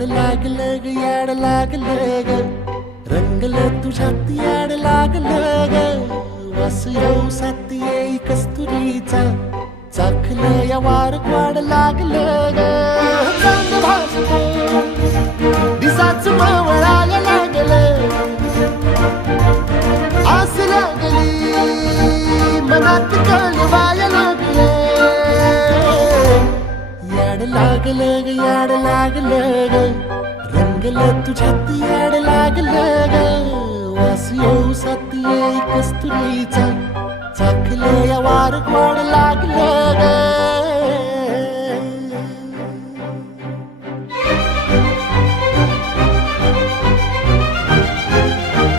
याड लागलं ग याड लागलं ग. रंगलं तुझ्यात याड लागलं ग. वास येऊ साथ येई कस्तुरीचा. चाखलं या वार वाड लागलं ग. चांग भाजलं दिसाच मावळायला लागलं. आस लागली मनात कळवा. याड लागलं ग याड लागलं ग. तुझ्यात याड लागलं ग. वास येऊ साथ येई कस्तुरीचा चाकलं या वार वाड लागलं